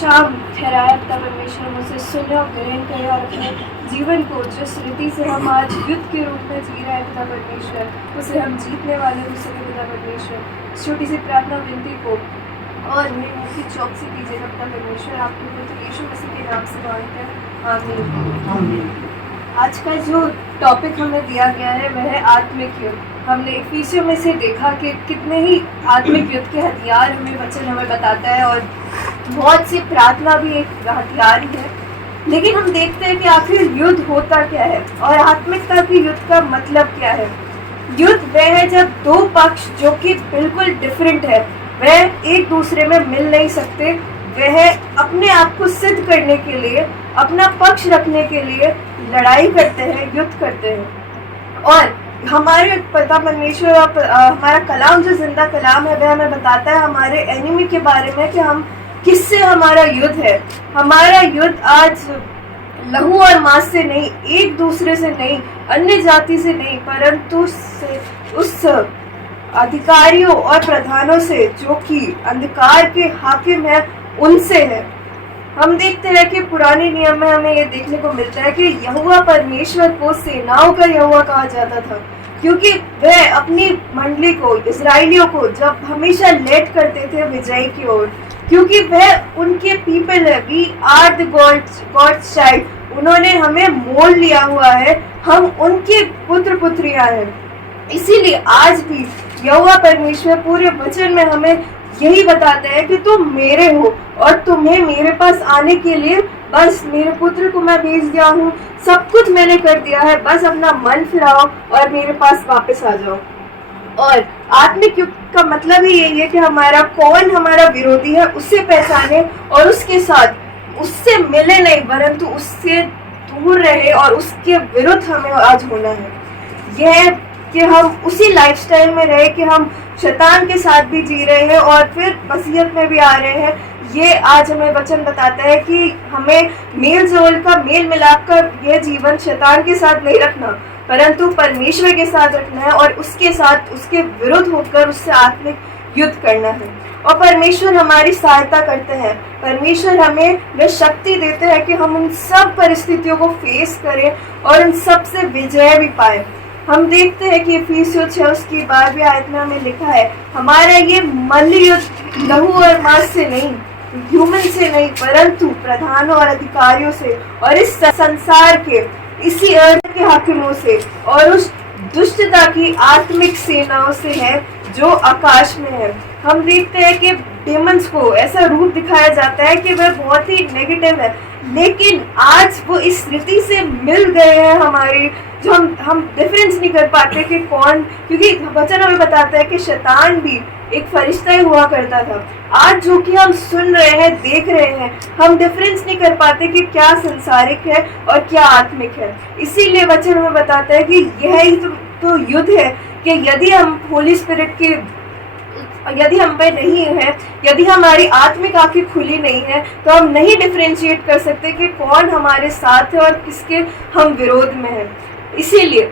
शाम ठहराया पिता परमेश्वर मुझसे सुने और ग्रहण करे और अपने जीवन को जिस रीति से हम आज युद्ध के रूप में जी रहे हैं पिता परमेश्वर, उसे हम जीतने वाले हो सके पिता परमेश्वर। छोटी सी प्रार्थना विनती को और मेरे मुँह की चौकसी कीजिएगा पिता परमेश्वर, आपके पुत्र यीशु मसीह के नाम से मांगते हैं, आमीन। आज का जो टॉपिक हमें दिया गया है वह है आत्मिक युद्ध। हमने इफिसियों में से देखा कि कितने ही आत्मिक युद्ध के हथियार वचन हमें बताता है और बहुत सी प्रार्थना भी एक हथियार ही है। लेकिन हम देखते हैं कि आखिर युद्ध होता क्या है और आत्मिकता की युद्ध का मतलब क्या है। युद्ध वह है जब दो पक्ष जो कि बिल्कुल डिफरेंट है वह एक दूसरे में मिल नहीं सकते, वह अपने आप को सिद्ध करने के लिए, अपना पक्ष रखने के लिए लड़ाई करते हैं, युद्ध करते हैं। और हमारे पिता परमेश्वर हमारा कलाम जो जिंदा कलाम है वह हमें बताता है हमारे एनिमी के बारे में कि हम किससे हमारा युद्ध है। हमारा युद्ध आज लहू और मांस से नहीं, एक दूसरे से नहीं, अन्य जाति से नहीं, परंतु उस अधिकारियों और प्रधानों से जो कि अंधकार के हाकिम है उनसे है। हम देखते हैं कि पुराने नियम में हमें ये देखने को मिलता है कि यहोवा परमेश्वर को सेनाओं का यहोवा कहा जाता था, क्योंकि वह अपनी मंडली को, इजराइलियों को जब हमेशा लेड करते थे विजय की ओर, क्योंकि वह उनके पीपल है। We are the God's child, उन्होंने हमें मोल लिया हुआ है, हम उनके पुत्र पुत्रियां हैं। इसीलिए आज भी यहोवा परमेश्वर पूरे वचन में हमें यही बताते हैं कि तुम मेरे हो और तुम्हें मेरे पास आने के लिए बस मेरे पुत्र को मैं भेज दिया हूँ, सब कुछ मैंने कर दिया है, बस अपना मन फिराओ और मेरे पास वापस आ जाओ। और आत्मिक युद्ध का मतलब ही यही है कि हमारा कौन हमारा विरोधी है उससे पहचाने और उसके साथ उससे मिले नहीं परंतु उससे दूर रहे और उसके विरुद्ध हमें आज होना है। यह कि हम उसी लाइफस्टाइल में रहे कि हम शैतान के साथ भी जी रहे हैं और फिर मसीहत में भी आ रहे हैं। ये आज हमें वचन बताता है कि हमें मेल जोल का, मेल मिलाप का यह जीवन शैतान के साथ नहीं रखना परंतु परमेश्वर के साथ रखना है और उसके साथ, उसके विरुद्ध होकर उससे आत्मिक युद्ध करना है। और परमेश्वर हमारी सहायता करते हैं, परमेश्वर हमें वह शक्ति देते हैं कि हम उन सब परिस्थितियों को फेस करें और उन सब से विजय भी पाए। हम देखते हैं कि इफिसियों 6 उसकी 12वीं आयत में हमें लिखा है हमारा ये मल्ल युद्ध लहू और मांस से नहीं, ह्यूमन से नहीं, परंतु प्रधानों और अधिकारियों से और इस संसार के, इसी अर्थ के हाकिमों से और उस दुष्टता की आत्मिक सेनाओं से है जो आकाश में है। हम देखते हैं कि डेमन्स को ऐसा रूप दिखाया जाता है कि वह बहुत ही नेगेटिव है, लेकिन आज वो इस स्थिति से मिल गए हैं हमारी, जो हम डिफरेंस नहीं कर पाते कि कौन, क्योंकि वचन हमें बताता है कि शैतान भी एक फरिश्ता ही हुआ करता था। आज जो कि हम सुन रहे हैं, देख रहे हैं, हम डिफरेंस नहीं कर पाते कि क्या संसारिक है और क्या आत्मिक है। इसीलिए वचन हमें बताता है कि यह ही तो युद्ध है कि यदि हम होली स्पिरिट के, यदि हम पे नहीं है, यदि हमारी आत्मिक आंखें खुली नहीं है तो हम नहीं डिफरेंशिएट कर सकते कि कौन हमारे साथ है और किसके हम विरोध में है। इसीलिए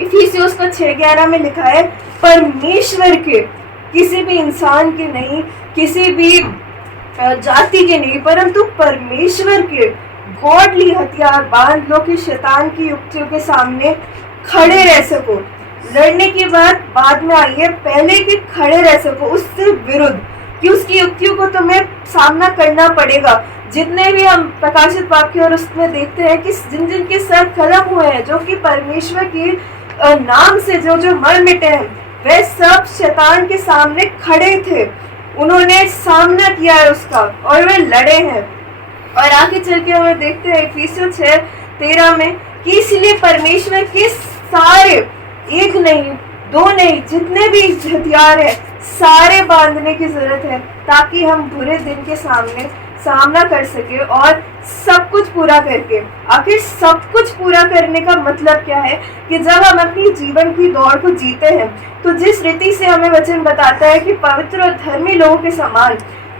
इफिसियों 6:11 में लिखा है परमेश्वर के, किसी भी इंसान के नहीं, किसी भी जाति के नहीं, परंतु परमेश्वर के गॉडली हथियार बांध लो कि शैतान की युक्तियों के सामने खड़े रह सको। लड़ने की बात बाद में आई है, पहले कि खड़े रह सको उससे विरुद्ध, कि उसकी युक्तियों को तुम्हें सामना करना पड़ेगा। जितने भी हम प्रकाशित वाक्य और उसमें देखते हैं कि जिन जिन के सर कलम हुए हैं, जो कि परमेश्वर के नाम से जो मर मिटे हैं, वे सब शैतान के सामने खड़े थे, उन्होंने सामना किया है उसका और वे लड़े हैं। और आगे चल के हमें देखते हैं इफिसियों 6:13 में कि इसलिए परमेश्वर के सारे, एक नहीं, दो नहीं, जितने भी हथियार है सारे बांधने की जरूरत है ताकि हम बुरे दिन के सामना कर सके और सब कुछ पूरा करके। आखिर सब कुछ पूरा करने का मतलब क्या है कि जब हम अपनी जीवन की दौड़ को जीते हैं तो जिस रीति से हमें वचन बताता है कि पवित्र और धर्मी लोगों के समान,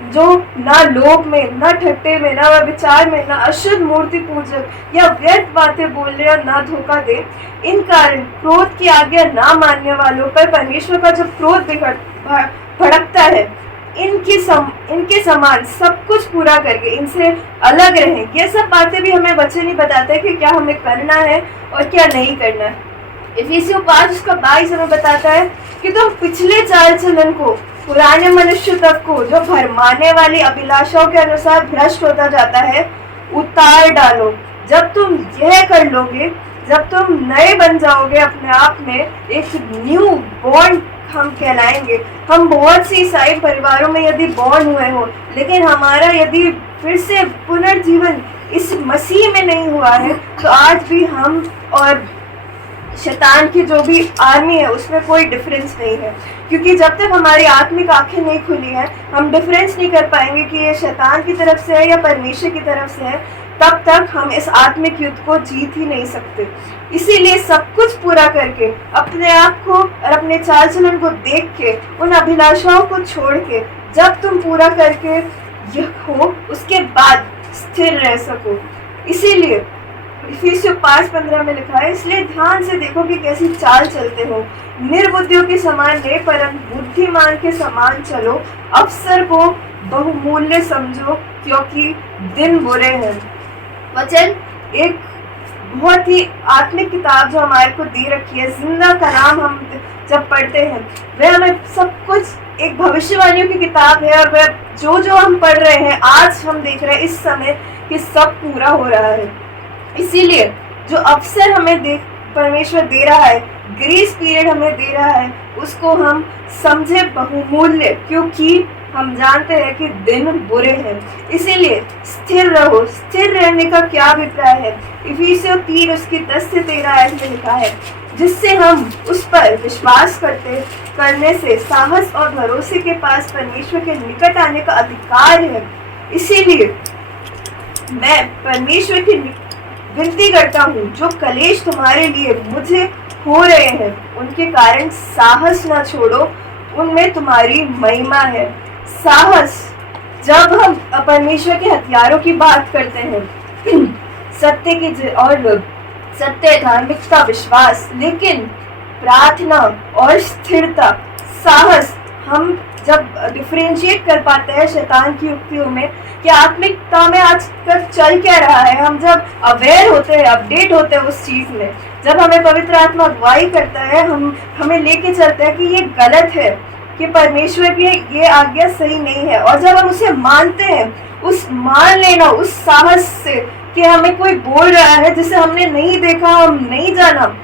जो ना लोभ में, ना ठट्टे में, ना विचार में, ना अशुद्ध मूर्ति पूजक या व्यर्थ बातें बोलने और ना धोखा दे, इन कारण क्रोध की आज्ञा ना मानने वालों पर परमेश्वर का जो क्रोध भड़कता है इनके समान सब कुछ पूरा करके इनसे अलग रहें। ये सब बातें भी हमें वचन ही बताते हैं कि क्या हमें करना है और क्या नहीं करना है। इफिसियों 5:22 हमें बताता है कि तुम पिछले चाल चलन को, पुराने मनुष्य तक को जो भरमाने वाली अभिलाषाओं के अनुसार भ्रष्ट होता जाता है, उतार डालो। जब तुम यह कर लोगे, जब तुम नए बन जाओगे अपने आप में, एक न्यू बॉर्न हम कहलाएंगे। हम बहुत सी ईसाई परिवारों में यदि बॉर्न हुए हो, लेकिन हमारा यदि फिर से पुनर्जीवन इस मसीह में नहीं हुआ है, तो आज भी हम और शैतान की जो भी आर्मी है उसमें कोई डिफरेंस नहीं है। क्योंकि जब तक हमारी आत्मिक आंखें नहीं खुली हैं, हम डिफरेंस नहीं कर पाएंगे कि ये शैतान की तरफ से है या परमेश्वर की तरफ से है। तब तक हम इस आत्मिक युद्ध को जीत ही नहीं सकते। इसीलिए सब कुछ पूरा करके, अपने आप को और अपने चाल चलन को देख के, उन अभिलाषाओं को छोड़ के, जब तुम पूरा करके यह हो, उसके बाद स्थिर रह सको। इसीलिए इफिसियों 5:15 में लिखा है, इसलिए ध्यान से देखो कि कैसी चाल चलते हो, निर्बुद्धियों के समान नहीं परंतु बुद्धिमान के समान चलो, अवसर को बहुमूल्य समझो क्योंकि दिन बुरे हैं। वचन एक बहुत ही आत्मिक किताब जो हमारे को दे रखी है, जिंदा कलाम, हम जब पढ़ते हैं वह हमें सब कुछ एक भविष्यवाणियों की किताब है। और वह जो हम पढ़ रहे हैं, आज हम देख रहे हैं इस समय कि सब पूरा हो रहा है। इसीलिए जो अवसर हमें परमेश्वर दे रहा है, ग्रेस पीरियड हमें दे रहा है, उसको हम समझे बहुमूल्य, क्योंकि हम जानते हैं कि दिन बुरे हैं। इसीलिए स्थिर रहो। स्थिर रहने का क्या अभिप्राय है? इफिसियों 3 उसकी 10 से 13 आयत में लिखा है, जिससे हम उस पर विश्वास करने से साहस और भरोसे के पास परमेश्वर के निकट आने का अधिकार है। इसीलिए मैं परमेश्वर की विनती करता हूँ, जो कलेश तुम्हारे लिए मुझे हो रहे हैं, उनके कारण साहस ना छोड़ो, उनमें तुम्हारी महिमा है। साहस, जब हम परमेश्वर के हथियारों की बात करते हैं, सत्य की और सत्य, धार्मिकता, विश्वास, लेकिन प्रार्थना और स्थिरता, साहस, हम जब डिफरेंशिएट कर पाते हैं शैतान की युक्तियों में कि आत्मिकता में आजकल चल क्या रहा है, हम जब अवेयर होते हैं, अपडेट होते हैं उस चीज़ में, जब हमें पवित्र आत्मा अगुवाई करता है, हमें लेके चलता है कि ये गलत है, कि परमेश्वर की ये आज्ञा सही नहीं है, और जब हम उसे मानते हैं, उस मान लेना, उस साहस से कि हमें कोई बोल रहा है जिसे हमने नहीं देखा, हम नहीं जाना,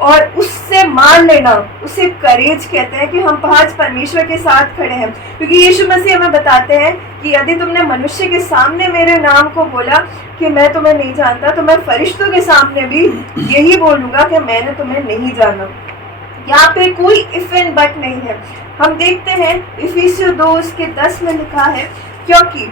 और उससे मान लेना, उसे करेज कहते हैं कि हम आज परमेश्वर के साथ खड़े हैं। क्योंकि यीशु मसीह हमें बताते हैं कि यदि तुमने मनुष्य के सामने मेरे नाम को बोला कि मैं तुम्हें नहीं जानता, तो मैं फरिश्तों के सामने भी यही बोलूँगा कि मैंने तुम्हें नहीं जाना। यहाँ पे कोई इफ एंड बट नहीं है। हम देखते हैं इफिसियों 2 उसके 10 में लिखा है, क्योंकि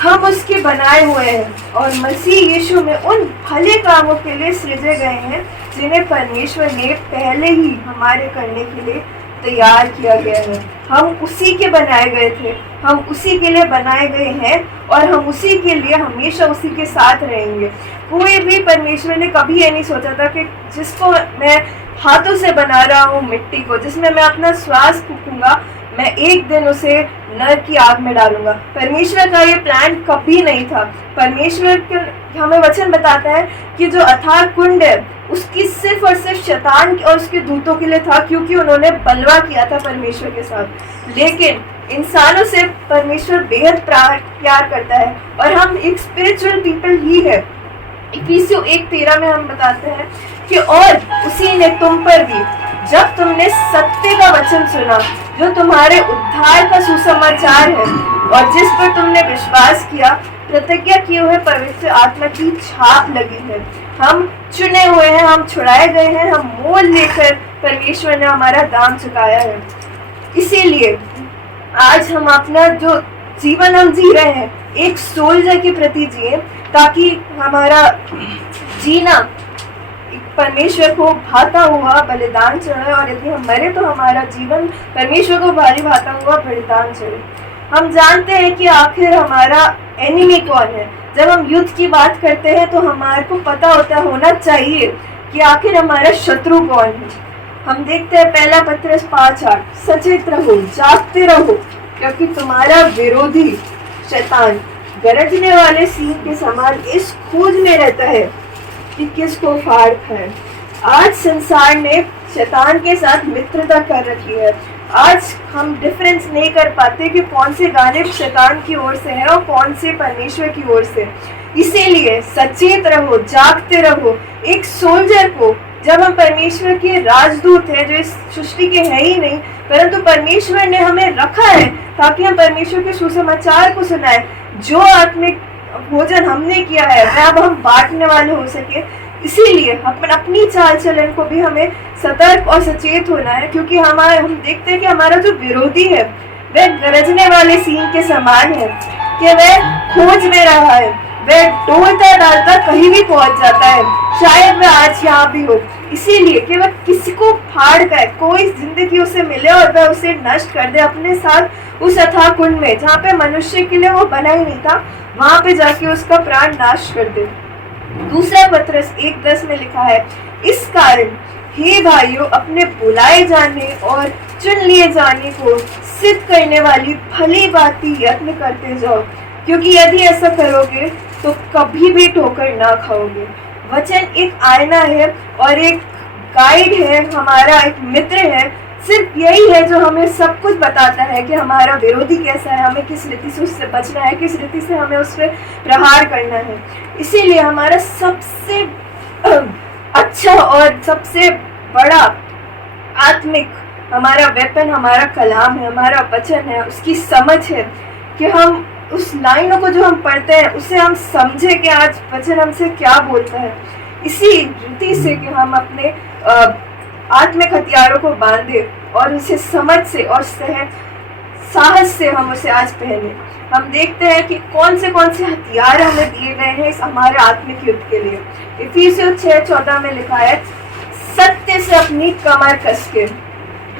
हम उसके बनाए हुए हैं और मसीह यीशु में उन भले कामों के लिए सृजे गए हैं जिन्हें परमेश्वर ने पहले ही हमारे करने के लिए तैयार किया गया है। हम उसी के बनाए गए थे, हम उसी के लिए बनाए गए हैं, और हम उसी के लिए हमेशा उसी के साथ रहेंगे। कोई भी परमेश्वर ने कभी ये नहीं सोचा था कि जिसको मैं हाथों से बना रहा हूँ, मिट्टी को, जिसमें मैं अपना श्वास फूकूंगा, मैं एक दिन उसे नर की आग में डालूंगा। परमेश्वर का ये प्लान कभी नहीं था। परमेश्वर के हमें वचन बताता है कि जो अथाह कुंड है उसकी सिर्फ और सिर्फ शैतान और उसके दूतों के लिए था, क्योंकि उन्होंने बलवा किया था परमेश्वर के साथ। लेकिन इंसानों से परमेश्वर बेहद प्यार करता है, और हम एक स्पिरिचुअल पीपल ही है। इफिसियों 1:13 में हम बताते हैं कि और उसी ने तुम पर भी, जब तुमने सत्य का वचन सुना जो तुम्हारे उद्धार का सुसमाचार है, और जिस पर तुमने विश्वास किया, प्रतिज्ञा किए हुए पवित्र आत्मा की छाप लगी है। हम चुने हुए हैं, हम छुड़ाए गए हैं, हम मोल लेकर परमेश्वर ने हमारा दाम चुकाया है। इसीलिए आज हम अपना जो जीवन हम जी रहे हैं, एक सोल्जर के प्रति जिए, ताकि हमारा जीना परमेश्वर को भाता हुआ बलिदान चढ़े, और यदि हम मरे तो हमारा जीवन परमेश्वर को भारी भाता हुआ बलिदान चढ़े। हम जानते हैं कि आखिर हमारा एनिमी कौन है। जब हम युद्ध की बात करते हैं तो हमारे को पता होना चाहिए कि आखिर हमारा शत्रु कौन है। हम देखते हैं 1 पत्रस 5:8, सचेत रहो, जागते रहो, क्योंकि तुम्हारा विरोधी शैतान गरजने वाले सिंह के समान इस खोज में रहता है कि किसको फाड़ खाए। आज संसार ने शैतान के साथ मित्रता कर रखी है। आज हम डिफरेंस नहीं कर पाते कि कौन से गाने शैतान की ओर से है और कौन से परमेश्वर की ओर से। इसीलिए सचेत रहो, जागते रहो। एक सोल्जर को, जब हम परमेश्वर के राजदूत हैं जो इस सृष्टि के हैं ही नहीं, परंतु परमेश्वर ने हमें रखा है ताकि हम परमेश्वर के सुसमाचार को सुनाए। जो आत्मिक भोजन हमने किया है वह अब हम बांटने वाले हो सके। इसीलिए अपनी चाल चलन को भी हमें सतर्क और सचेत होना है, क्योंकि हम देखते हैं कि हमारा जो विरोधी है वह गरजने वाले सिंह के समान है, कि वह खोज में रहा है, वह डोलता डालता कहीं भी पहुंच जाता है। शायद वह आज यहाँ भी हो, इसीलिए कि वह किसी को फाड़ कर कोई जिंदगी उसे मिले और वह उसे नष्ट कर दे अपने साथ उस अथाह कुंड में, जहाँ पे मनुष्य के लिए वो बना ही नहीं था, वहां पे जाके उसका प्राण नाश कर दे। दूसरा पत्रस 1:10 में लिखा है, इस कारण हे भाइयों, अपने बुलाए जाने और चुन लिए जाने को सिद्ध करने वाली भली बातें यत्न करते जाओ, क्योंकि यदि ऐसा करोगे तो कभी भी ठोकर ना खाओगे। वचन एक आईना है और एक गाइड है, हमारा एक मित्र है। सिर्फ यही है जो हमें सब कुछ बताता है कि हमारा विरोधी कैसा है, हमें किस रीति से उससे बचना है, किस रीति से हमें उस पर प्रहार करना है। इसीलिए हमारा सबसे अच्छा और सबसे बड़ा आत्मिक हमारा वेपन हमारा कलाम है, हमारा वचन है, उसकी समझ है, कि हम उस लाइनों को जो हम पढ़ते हैं उसे हम समझे कि आज वचन हमसे क्या बोलता है। इसी रीति से कि हम अपने आत्मिक हथियारों को बांधे और उसे समझ से और साहस से हम उसे आज पहने। हम देखते हैं कि कौन से हथियार हमें दिए गए हैं इस हमारे आत्मिक युद्ध के लिए। इफिसियों 6:14 में लिखा है, सत्य से अपनी कमर कस के।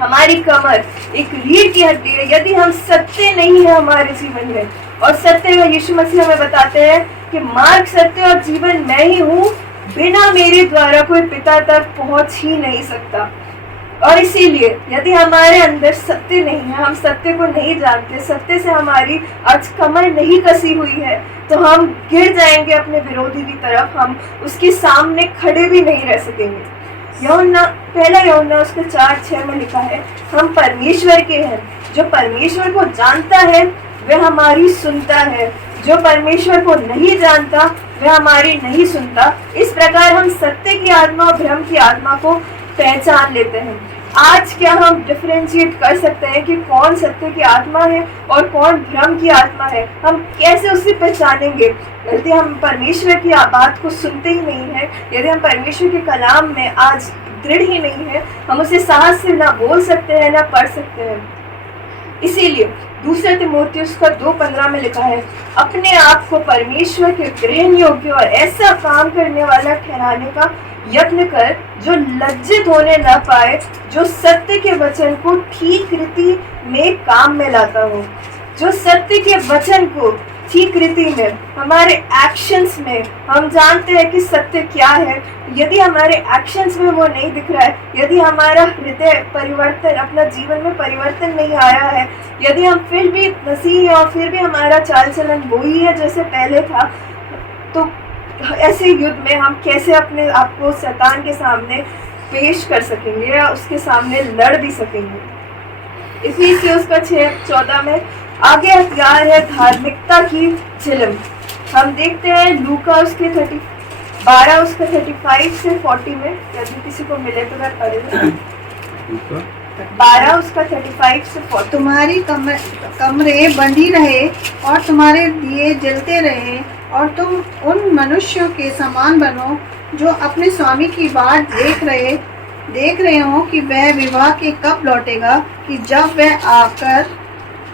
हमारी कमर एक रीढ़ की हड्डी है। यदि हम सत्य नहीं है हमारे जीवन में, और सत्य में यीशु मसीह हमें बताते हैं कि मार्ग, सत्य और जीवन मैं ही हूँ, बिना मेरे द्वारा कोई पिता तक पहुंच ही नहीं सकता। और इसीलिए यदि हमारे अंदर सत्य नहीं है, हम सत्य को नहीं जानते, सत्य से हमारी आज कमर नहीं कसी हुई है, तो हम गिर जाएंगे अपने विरोधी की तरफ, हम उसके सामने खड़े भी नहीं रह सकेंगे। पहला यूहन्ना उसके 4:6 में लिखा है, हम परमेश्वर के हैं। जो परमेश्वर को जानता है वह हमारी सुनता है, जो परमेश्वर को नहीं जानता वह हमारी नहीं सुनता। इस प्रकार हम सत्य की आत्मा और भ्रम की आत्मा को पहचान लेते हैं। आज क्या हम डिफरेंशिएट कर सकते हैं कि कौन सत्य की आत्मा है और कौन भ्रम की आत्मा है? हम कैसे उसे पहचानेंगे? यदि हम परमेश्वर की बात को सुनते ही नहीं है, यदि हम परमेश्वर के कलाम में आज दृढ़ ही नहीं है, हम उसे साहस से ना बोल सकते हैं ना पढ़ सकते हैं। इसीलिए दूसरे तिमोथियुस का 2:15 में लिखा है, अपने आप को परमेश्वर के ग्रहण योग्य और ऐसा काम करने वाला ठहराने का यत्न कर जो लज्जित होने न पाए, जो सत्य के वचन को ठीक रीति में काम में लाता हो। जो सत्य के वचन को ठीक रीति में, हमारे एक्शंस में हम जानते हैं कि सत्य क्या है। यदि हमारे एक्शंस में वो नहीं दिख रहा है, यदि हमारा हृदय परिवर्तन, अपना जीवन में परिवर्तन नहीं आया है, यदि हम फिर भी मसीह और फिर भी हमारा चाल चलन वही है जैसे पहले था, तो ऐसे युद्ध में हम कैसे अपने आप को शैतान के सामने पेश कर सकेंगे या उसके सामने लड़ भी सकेंगे। इफिसियों उसका 6:14 में आगे हथियार है धार्मिकता की चिलम। हम देखते हैं लूका उसके 12 उसका 35 से 40 में, यदि किसी को मिले तो वह पढ़ेगा। 12 उसका 35 से 40। तुम्हारी कमरे बंधी रहे और तुम्हारे दिए जलते रहे, और तुम उन मनुष्यों के समान बनो जो अपने स्वामी की बाट देख रहे हो कि वह विवाह के कब लौटेगा, कि जब वह आकर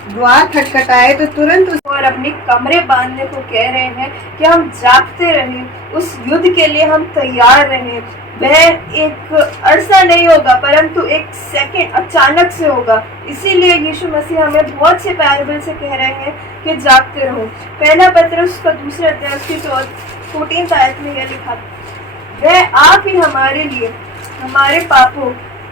द्वार खटखटाए तो तुरंत और अपनी कमरे बांधने को कह रहे हैं कि हम जागते रहें, उस युद्ध के लिए हम तैयार रहें। वह एक अरसा नहीं होगा, परंतु एक सेकंड अचानक से होगा। इसीलिए यीशु मसीह हमें बहुत से पैराबल से कह रहे हैं कि जागते रहो। पहला पत्रस का 2 अध्याय की 14 आयत में यह लिखा, वह आप ही हमारे लिए, हमारे पापों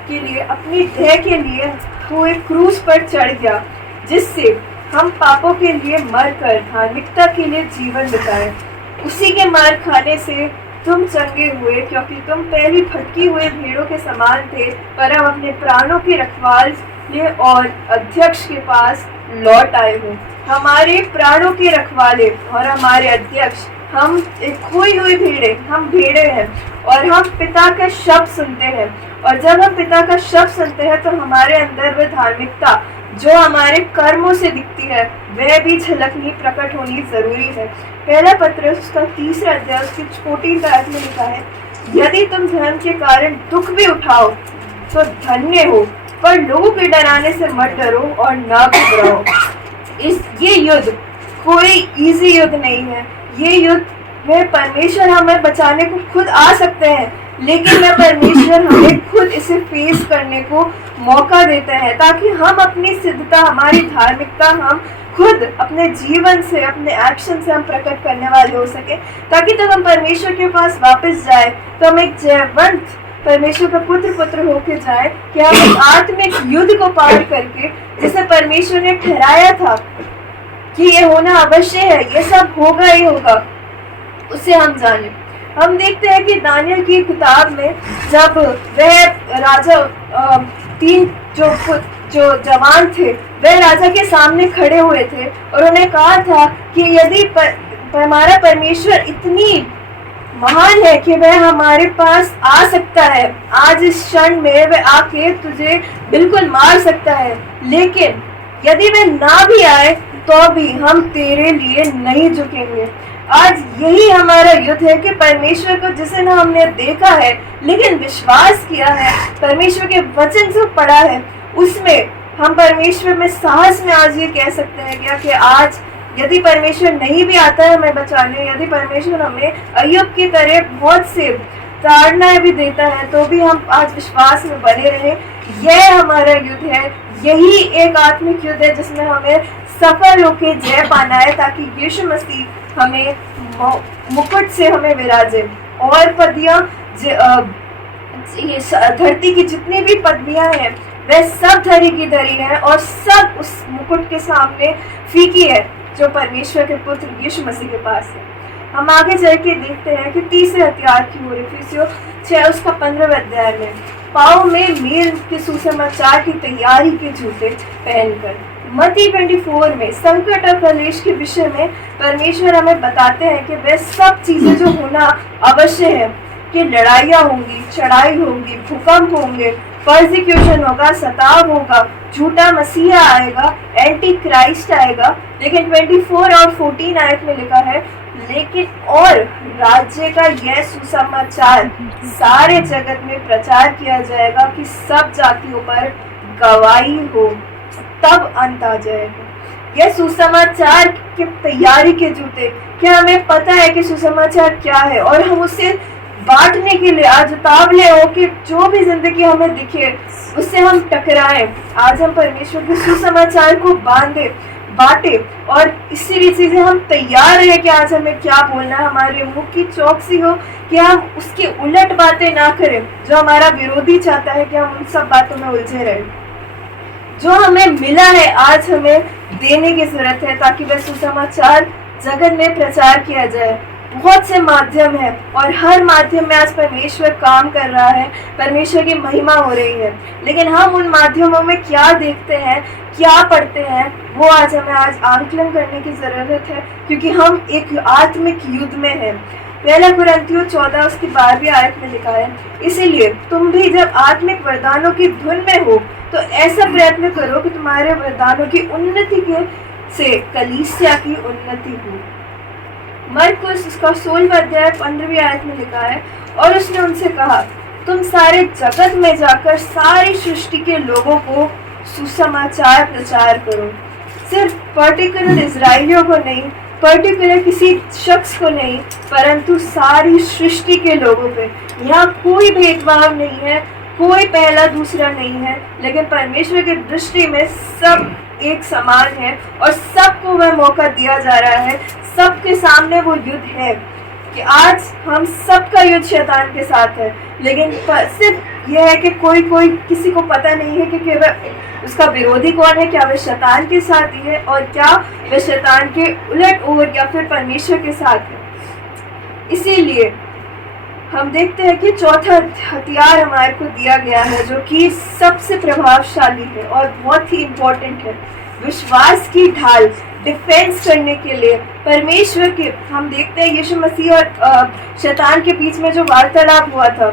के लिए, अपनी देह के लिए हुए क्रूस पर चढ़ गया, जिससे हम पापों के लिए मरकर धार्मिकता के लिए जीवन बिताए। उसी के मार खाने से तुम चंगे हुए, क्योंकि तुम पहली भटकी हुए भेड़ों के समान थे, पर अब अपने प्राणों के रखवाले और अध्यक्ष के पास लौट आए हो। हमारे प्राणों के रखवाले और हमारे अध्यक्ष, हम एक खोई हुई भेड़े, हम भेड़े हैं और हम पिता का शब्द सुनते हैं। और जब हम पिता का शब्द सुनते हैं तो हमारे अंदर वह धार्मिकता जो हमारे कर्मों से दिखती है वह भी झलकनी, प्रकट होनी जरूरी है। पहला पत्रस उसका 3 अध्याय उसकी 14 आयत में लिखा है, यदि तुम धर्म के कारण दुख भी उठाओ तो धन्य हो, पर लोगों के डराने से मत डरो और ना घबराओ। ये युद्ध कोई इजी युद्ध नहीं है। ये युद्ध में परमेश्वर हमें बचाने को खुद आ सकते हैं, लेकिन वह परमेश्वर हमें खुद इसे फेस करने को मौका देते हैं, ताकि हम अपनी सिद्धता, हमारी धार्मिकता हम खुद अपने जीवन से, अपने एक्शन से हम प्रकट करने वाले हो सके, ताकि जब हम परमेश्वर के पास वापस जाए तो हम एक जयवंत परमेश्वर का पुत्र होके जाए, कि हम एक आत्मिक युद्ध को पार करके, जिसे परमेश्वर ने ठहराया था कि ये होना अवश्य है, ये सब होगा ही होगा, उसे हम जाने। हम देखते हैं कि दानियल की किताब में जब वह राजा 3 जो जवान थे वह राजा के सामने खड़े हुए थे और उन्हें कहा था कि यदि हमारा परमेश्वर इतनी महान है कि वह हमारे पास आ सकता है, आज इस क्षण में वह आके तुझे बिल्कुल मार सकता है, लेकिन यदि वह ना भी आए तो भी हम तेरे लिए नहीं झुकेंगे। आज यही हमारा युद्ध है कि परमेश्वर को जिसे ना हमने देखा है लेकिन विश्वास किया है, परमेश्वर के वचन से पढ़ा है, उसमें हम परमेश्वर में साहस में आज ये कह सकते हैं क्या कि आज यदि परमेश्वर नहीं भी आता है हमें बचाने, यदि परमेश्वर हमें अय्यूब की तरह बहुत से ताड़नाएं भी देता है, तो भी हम आज विश्वास में बने रहें। यह हमारा युद्ध है, यही एक आत्मिक युद्ध है जिसमें हमें सफल होकर जय पाना है, ताकि यीशु मसीह हमें मुकुट से हमें विराजे। और पदवियां, धरती की जितनी भी पदवियां हैं वह सब धरी की धरी है और सब उस मुकुट के सामने फीकी है जो परमेश्वर के पुत्र यीशु मसीह के पास है। हम आगे चल के देखते हैं कि तीसरे हथियार की ओर इफिसियों 6 उसका 15वें अध्याय में, पाँव में मेल के सुसमाचार की तैयारी के जूते पहनकर। मत्ती 24 में संकट और कलेश के विषय में परमेश्वर हमें बताते हैं कि वह सब चीजें जो होना अवश्य है, कि लड़ाइयाँ होंगी, चढ़ाई होंगी, भूकंप होंगे, परसिक्यूशन होगा, सताव होगा, झूठा मसीहा आएगा, एंटी क्राइस्ट आएगा। लेकिन 24 और 14 आयत में लिखा है, लेकिन और राज्य का यह सुसमाचार सारे जगत में प्रचार किया जाएगा कि सब जातियों पर गवाही हो, तब अंत आ जाएगा। यह सुसमाचार की तैयारी के जूते, क्या हमें पता है कि सुसमाचार क्या है और हम उसे बांटने के लिए आज उतावले हो कि जो भी जिंदगी हमें दिखे उससे हम टकराएं। आज हम परमेश्वर के सुसमाचार को बांटे और इसी रीति से हम तैयार हैं कि आज हमें क्या बोलना है, हमारे मुख की चौकसी हो कि हम उसके उलट बातें ना करें जो हमारा विरोधी चाहता है कि हम उन सब बातों में उलझे रहें। जो हमें मिला है आज हमें देने की जरूरत है, ताकि वह सुसमाचार जगत में प्रचार किया जाए। बहुत से माध्यम है और हर माध्यम में आज परमेश्वर काम कर रहा है, परमेश्वर की महिमा हो रही है, लेकिन हम उन माध्यमों में क्या देखते हैं, क्या पढ़ते हैं, वो आज हमें आंकलन करने की जरूरत है, क्योंकि हम एक आत्मिक युद्ध में हैं। पहला कुरिन्थियों 14 उसकी 12वीं आयत में लिखा है, इसीलिए तुम भी जब आत्मिक वरदानों की धुन में हो तो ऐसा प्रयत्न करो कि तुम्हारे वरदानों की उन्नति से कलीसिया की उन्नति हो। मरकुस उसका 16वां अध्याय 15वीं आयत में लिखा है, और उसने उनसे कहा, तुम सारे जगत में जाकर सारी सृष्टि के लोगों को सुसमाचार प्रचार करो। सिर्फ पर्टिकुलर इजराइलियों को नहीं, पर्टिकुलर किसी शख्स को नहीं, परंतु सारी सृष्टि के लोगों पे। यहाँ कोई भेदभाव नहीं है, कोई पहला दूसरा नहीं है, लेकिन परमेश्वर की दृष्टि में सब एक समान है और सबको वह मौका दिया जा रहा है। सबके सामने वो युद्ध है कि आज हम सबका युद्ध शैतान के साथ है, लेकिन सिर्फ यह है कि कोई किसी को पता नहीं है कि उसका विरोधी कौन है, क्या वह शैतान के साथ ही है और क्या वह शैतान के उलट और या फिर परमेश्वर के साथ है। इसीलिए हम देखते हैं कि चौथा हथियार हमारे को दिया गया है जो कि सबसे प्रभावशाली है और बहुत ही इम्पोर्टेंट है, विश्वास की ढाल। डिफेंस करने के लिए परमेश्वर के, हम देखते हैं यीशु मसीह और शैतान के बीच में जो वार्तालाप हुआ था,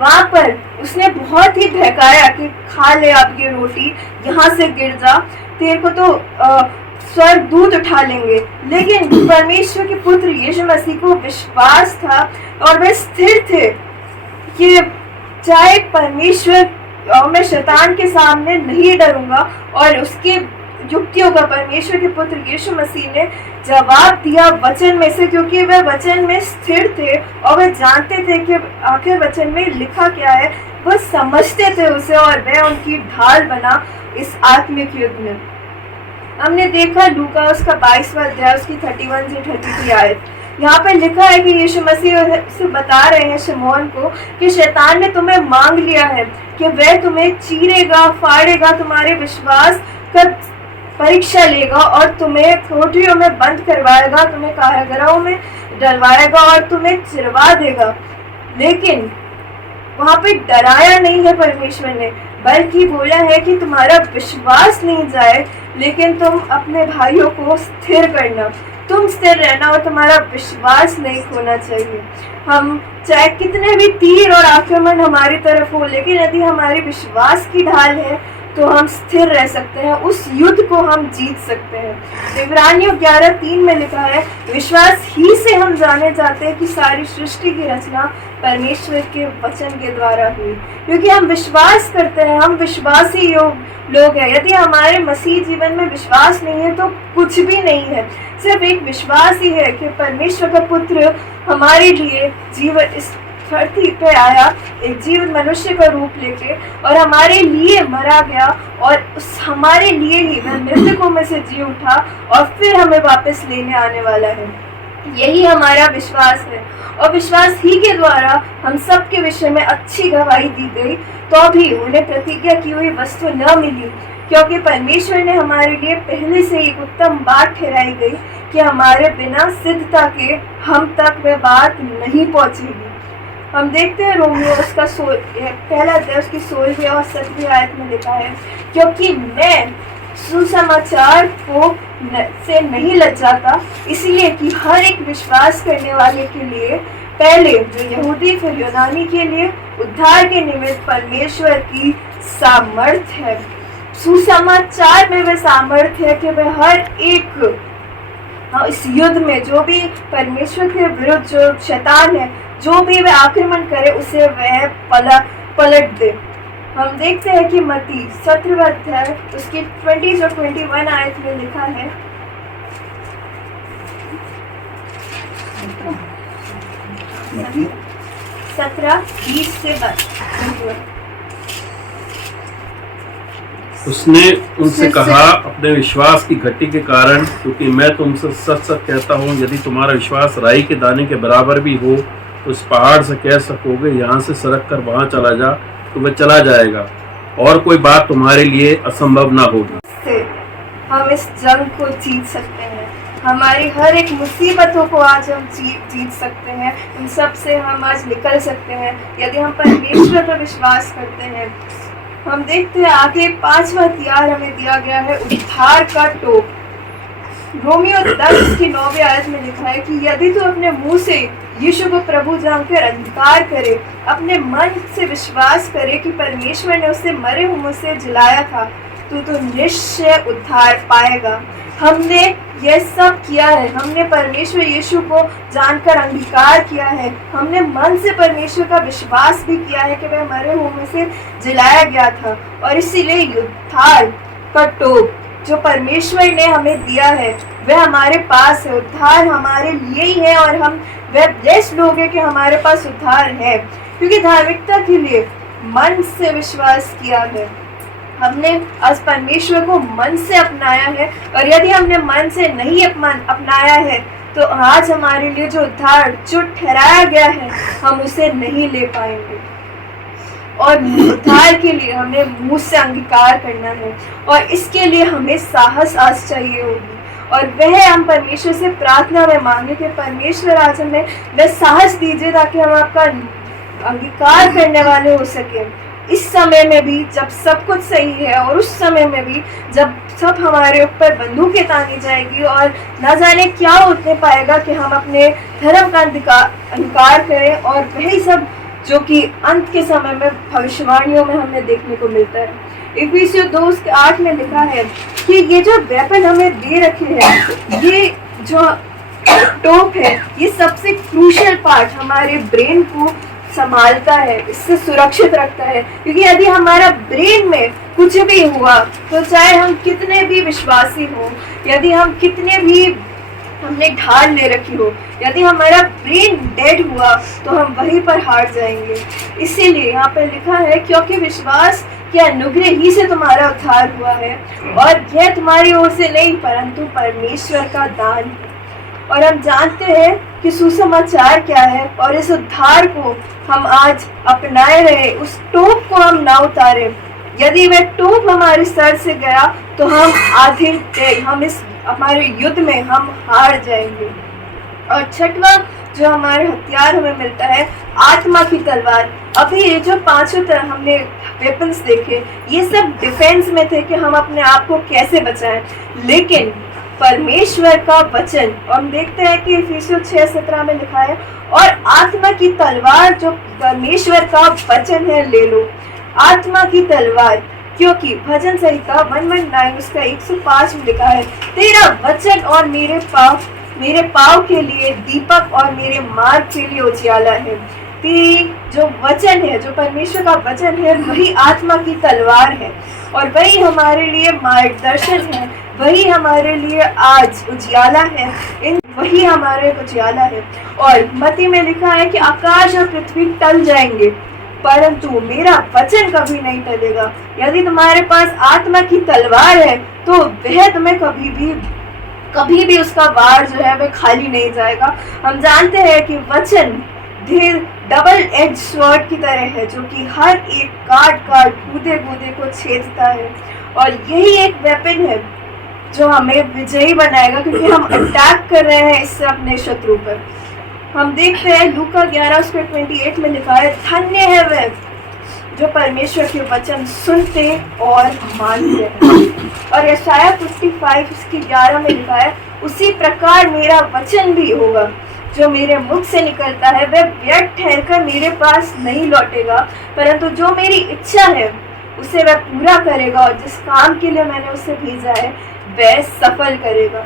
वहां पर उसने बहुत ही बहकाया कि खा ले आप ये रोटी, यहाँ से गिर जा, तेरे को तो स्वर्ग दूत उठा लेंगे। लेकिन परमेश्वर के पुत्र यीशु मसीह को विश्वास था और वे स्थिर थे कि चाहे परमेश्वर, मैं शैतान के सामने नहीं डरूंगा, और उसके युक्तियों का परमेश्वर के पुत्र यीशु मसीह ने जवाब दिया वचन में से, क्योंकि वह वचन में स्थिर थे और वह जानते थे कि आखिर वचन में लिखा क्या है, वह समझते थे उसे और वह उनकी ढाल बना इस आत्मिक युद्ध में। हमने देखा लूका उसका 22वां अध्याय उसकी 31 से 33 आयत, यहाँ पे लिखा है कि यीशु मसीह से बता रहे हैं शमौन को कि शैतान ने तुम्हें मांग लिया है कि वह तुम्हें चीरेगा, फाड़ेगा, तुम्हारे विश्वास का परीक्षा लेगा और तुम्हें कोठरियों में बंद करवाएगा, तुम्हें कारागृहों में डलवाएगा और तुम्हें चिरवा देगा। लेकिन वहां पे डराया नहीं है परमेश्वर ने, बल्कि बोला है कि तुम्हारा विश्वास नहीं जाए, लेकिन तुम अपने भाइयों को स्थिर करना, तुम स्थिर रहना और तुम्हारा विश्वास नहीं खोना चाहिए। हम चाहे कितने भी तीर और आक्रमण हमारी तरफ हो, लेकिन यदि हमारे विश्वास की ढाल है तो हम स्थिर रह सकते हैं, उस युद्ध को हम जीत सकते हैं। इब्रानियों 11:3 में लिखा है, विश्वास ही से हम जाने जाते हैं कि सारी सृष्टि की रचना परमेश्वर के वचन के द्वारा हुई। क्योंकि हम विश्वास करते हैं, हम विश्वासी लोग हैं। यदि हमारे मसीह जीवन में विश्वास नहीं है तो कुछ भी नहीं है। सिर्फ एक विश्वास ही है कि परमेश्वर का पुत्र हमारे लिए जीवन इस धरती पे आया, एक जीवित मनुष्य का रूप लेके, और हमारे लिए मरा गया, और उस हमारे लिए ही वह मृतकों में से जी उठा और फिर हमें वापस लेने आने वाला है। यही हमारा विश्वास है, और विश्वास ही के द्वारा हम सब के विषय में अच्छी गवाही दी गई, तो भी उन्हें प्रतिज्ञा की हुई वस्तु न मिली, क्योंकि परमेश्वर ने हमारे लिए पहले से एक उत्तम बात ठहराई गई कि हमारे बिना सिद्धता के हम तक वह बात नहीं पहुंचेगी। हम देखते हैं रोमियो उसका पहला अध्याय उसकी 16वीं और 17वीं आयत में लिखा है, क्योंकि मैं सुसमाचार को से नहीं लज्जाता, इसलिए कि हर एक विश्वास करने वाले के लिए, पहले जो यहूदी फिर यूनानी के लिए उद्धार के निमित्त परमेश्वर की सामर्थ्य है। सुसमाचार में वह सामर्थ्य है कि वह हर एक इस युद्ध में जो भी परमेश्वर के विरुद्ध जो शैतान है, जो भी वह आक्रमण करे, उसे वह पलट दे। हम देखते हैं कि मत्ती 17वां अध्याय उसकी 20 और 21 आयत में लिखा है, मत्ती 17:20 से 22। उसने उनसे कहा, अपने विश्वास की घटी के कारण, क्योंकि मैं तुमसे सच सच कहता हूँ, यदि तुम्हारा विश्वास राई के दाने के बराबर भी हो तो इस पहाड़ से कह सकोगे, यहाँ से सरक कर वहाँ चला जा, तो वह चला जाएगा, और कोई बात तुम्हारे लिए असंभव ना होगी। हम इस जंग को जीत सकते हैं, हमारी हर एक मुसीबतों को आज हम जीत सकते हैं, इन सब से हम आज निकल सकते हैं यदि हम परमेश्वर पर विश्वास करते हैं। हम देखते हैं आगे 5वां हथियार हमें दिया गया है, उद्धार का टोप। रोमियो 10 की 9वीं आयत में लिखा है कि यदि तू अपने मुंह से यीशु को प्रभु जानकर अंगीकार करे, अपने मन से विश्वास करे कि परमेश्वर ने उसे मरे हुओं से जिलाया था, तो निश्चय उद्धार पाएगा। हमने यह सब किया है, हमने परमेश्वर यीशु को जानकर अंगीकार किया है, हमने मन से परमेश्वर का विश्वास भी किया है कि वह मरे हुओं से जिलाया गया था, और इसीलिए उद्धार का टोप जो परमेश्वर ने हमें दिया है वह हमारे पास है। उद्धार हमारे लिए ही है, और हम वह ब्लेस्ड लोग हैं कि हमारे पास उद्धार है, क्योंकि धार्मिकता के लिए मन से विश्वास किया है। हमने आज परमेश्वर को मन से अपनाया है, और यदि हमने मन से नहीं अपनाया है तो आज हमारे लिए जो उद्धार जो ठहराया गया है हम उसे नहीं ले पाएंगे। और उद्धार के लिए हमें मुंह से अंगीकार करना है, और इसके लिए हमें साहस आज चाहिए होगी। और वह हम परमेश्वर से प्रार्थना में मांगे कि परमेश्वर आज हमें वह साहस दीजिए ताकि हम आपका अंगीकार करने वाले हो सके, इस समय में भी जब सब कुछ सही है, और उस समय में भी जब सब हमारे ऊपर बंदूकें तानी जाएगी और ना जाने क्या होने पाएगा कि हम अपने धर्म का अंगीकार करें। और वही सब जो कि अंत के समय में भविष्यवाणियों में हमें देखने को मिलता है। इफिसियों 2:8 में लिखा है कि ये जो वेपन हमें दे रखे हैं, ये जो टोप है, ये सबसे क्रूशियल पार्ट हमारे ब्रेन को संभालता है, इससे सुरक्षित रखता है। क्योंकि यदि हमारा ब्रेन में कुछ भी हुआ तो चाहे हम कितने भी विश्वासी हो, यदि हम कितने भी हमने ढाल ले रखी हो, यदि हमारा ब्रेन डेड हुआ तो हम वहीं पर हार जाएंगे। इसीलिए यहाँ पर लिखा है क्योंकि विश्वास के अनुग्रह ही से तुम्हारा उद्धार हुआ है, और यह तुम्हारी ओर से नहीं परंतु परमेश्वर का दान है। और हम जानते हैं कि सुसमाचार क्या है, और इस उद्धार को हम आज अपनाए रहे, उस टोप को हम ना उतारे। यदि वह टोप हमारे सर से गया तो हम हम इस हमारे युद्ध में हम हार जाएंगे। और छठवां जो हमारे हथियार हमें मिलता है, आत्मा की तलवार। अभी ये जो पांचों तरह हमने वेपन्स देखे, ये सब डिफेंस में थे कि हम अपने आप को कैसे बचाएं, लेकिन परमेश्वर का वचन, और हम देखते हैं कि इफिसियों 6:17 में लिखा है, और आत्मा की तलवार जो परमेश्वर का वचन है ले लो। आत्मा की तलवार, क्योंकि भजन संहिता 119 उसका 105 में लिखा है, तेरा वचन और मेरे पाँव के लिए दीपक और मेरे मार्ग के लिए उजियाला है। तेरी जो वचन है, जो परमेश्वर का वचन है, वही आत्मा की तलवार है, और वही हमारे लिए मार्गदर्शन है, वही हमारे लिए आज उजियाला है, वही हमारे उजियाला है। और मत्ती में लिखा है कि आकाश और पृथ्वी टल जाएंगे परंतु मेरा वचन कभी नहीं टलेगा। यदि तुम्हारे पास आत्मा की तलवार है तो वह तुम्हें कभी भी उसका वार जो है वह खाली नहीं जाएगा। हम जानते हैं कि वचन डबल एज स्वॉर्ड की तरह है, जो कि हर एक काट कूदे को छेदता है, और यही एक वेपन है जो हमें विजयी बनाएगा, क्योंकि हम अटैक कर रहे हैं इससे अपने शत्रु पर। हम देखते हैं लूका 11:28 में लिखा है, धन्य है वह जो परमेश्वर के वचन सुनते और मानते हैं। और यशायाह 55:11 में लिखा है, उसी प्रकार मेरा वचन भी होगा जो मेरे मुख से निकलता है, वह व्यर्थ ठहरकर मेरे पास नहीं लौटेगा, परंतु जो मेरी इच्छा है उसे वह पूरा करेगा, और जिस काम के लिए मैंने उसे भेजा है वह सफल करेगा।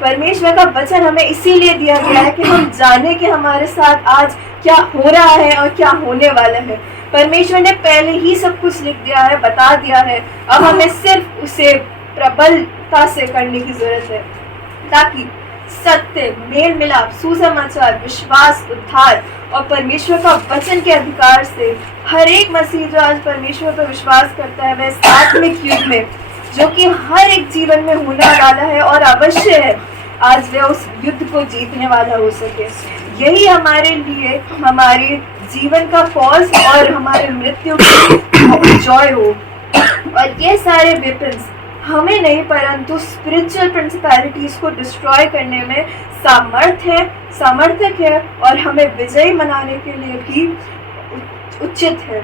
परमेश्वर का वचन हमें इसीलिए दिया गया है कि हम जाने कि हमारे साथ आज क्या हो रहा है और क्या होने वाला है। परमेश्वर ने पहले ही सब कुछ लिख दिया है, बता दिया है, अब हमें सिर्फ उसे प्रबलता से करने की जरूरत है, ताकि सत्य, मेल मिलाप, सुसमाचार, विश्वास, उद्धार और परमेश्वर का वचन के अधिकार से हर एक मसीह जो आज परमेश्वर पर विश्वास करता है, वह आत्मिक युग में जो कि हर एक जीवन में होने वाला है और अवश्य है, आज वह उस युद्ध को जीतने वाला हो सके। यही हमारे लिए हमारे जीवन का कॉज और हमारे मृत्यु की जॉय हो। और ये सारे वेपन्स हमें नहीं परंतु स्पिरिचुअल प्रिंसिपैलिटीज को डिस्ट्रॉय करने में सामर्थ्य है, और हमें विजय मनाने के लिए भी उचित है।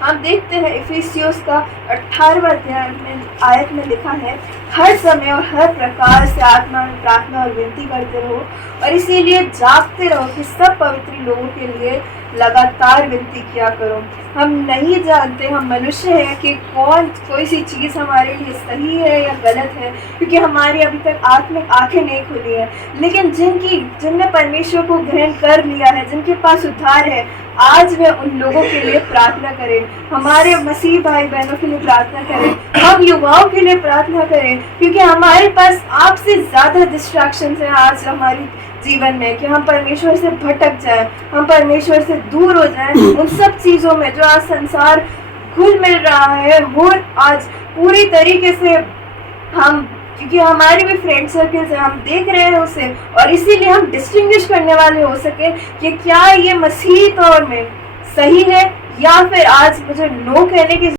हम देखते हैं इफिसियोस का 18वां अध्याय में आयत में लिखा है, हर समय और हर प्रकार से आत्मा में प्रार्थना और विनती करते रहो, और इसीलिए जागते रहो कि सब पवित्र लोगों के लिए लगातार विनती किया करो। हम नहीं जानते, हम मनुष्य हैं, कि कोई सी चीज़ हमारे लिए सही है या गलत है, क्योंकि हमारी अभी तक आत्मिक आंखें नहीं खुली है। लेकिन जिनने परमेश्वर को ग्रहण कर लिया है, जिनके पास उद्धार है, आज वे उन लोगों के लिए प्रार्थना करें, हमारे मसीह भाई बहनों के लिए प्रार्थना करें, हम युवाओं के लिए प्रार्थना करें, क्योंकि हमारे पास आपसे ज़्यादा डिस्ट्रैक्शंस हैं आज हमारी जीवन में, कि हम परमेश्वर से भटक जाएं, हम परमेश्वर से दूर हो जाएं उन सब चीज़ों में जो आज संसार घुल मिल रहा है। वो आज पूरी तरीके से क्योंकि हमारे भी फ्रेंड सर्कल से हम देख रहे हैं उसे, और इसीलिए हम डिस्टिंग्विश करने वाले हो सके कि क्या ये मसीही तौर में सही है या फिर आज मुझे नो कहने की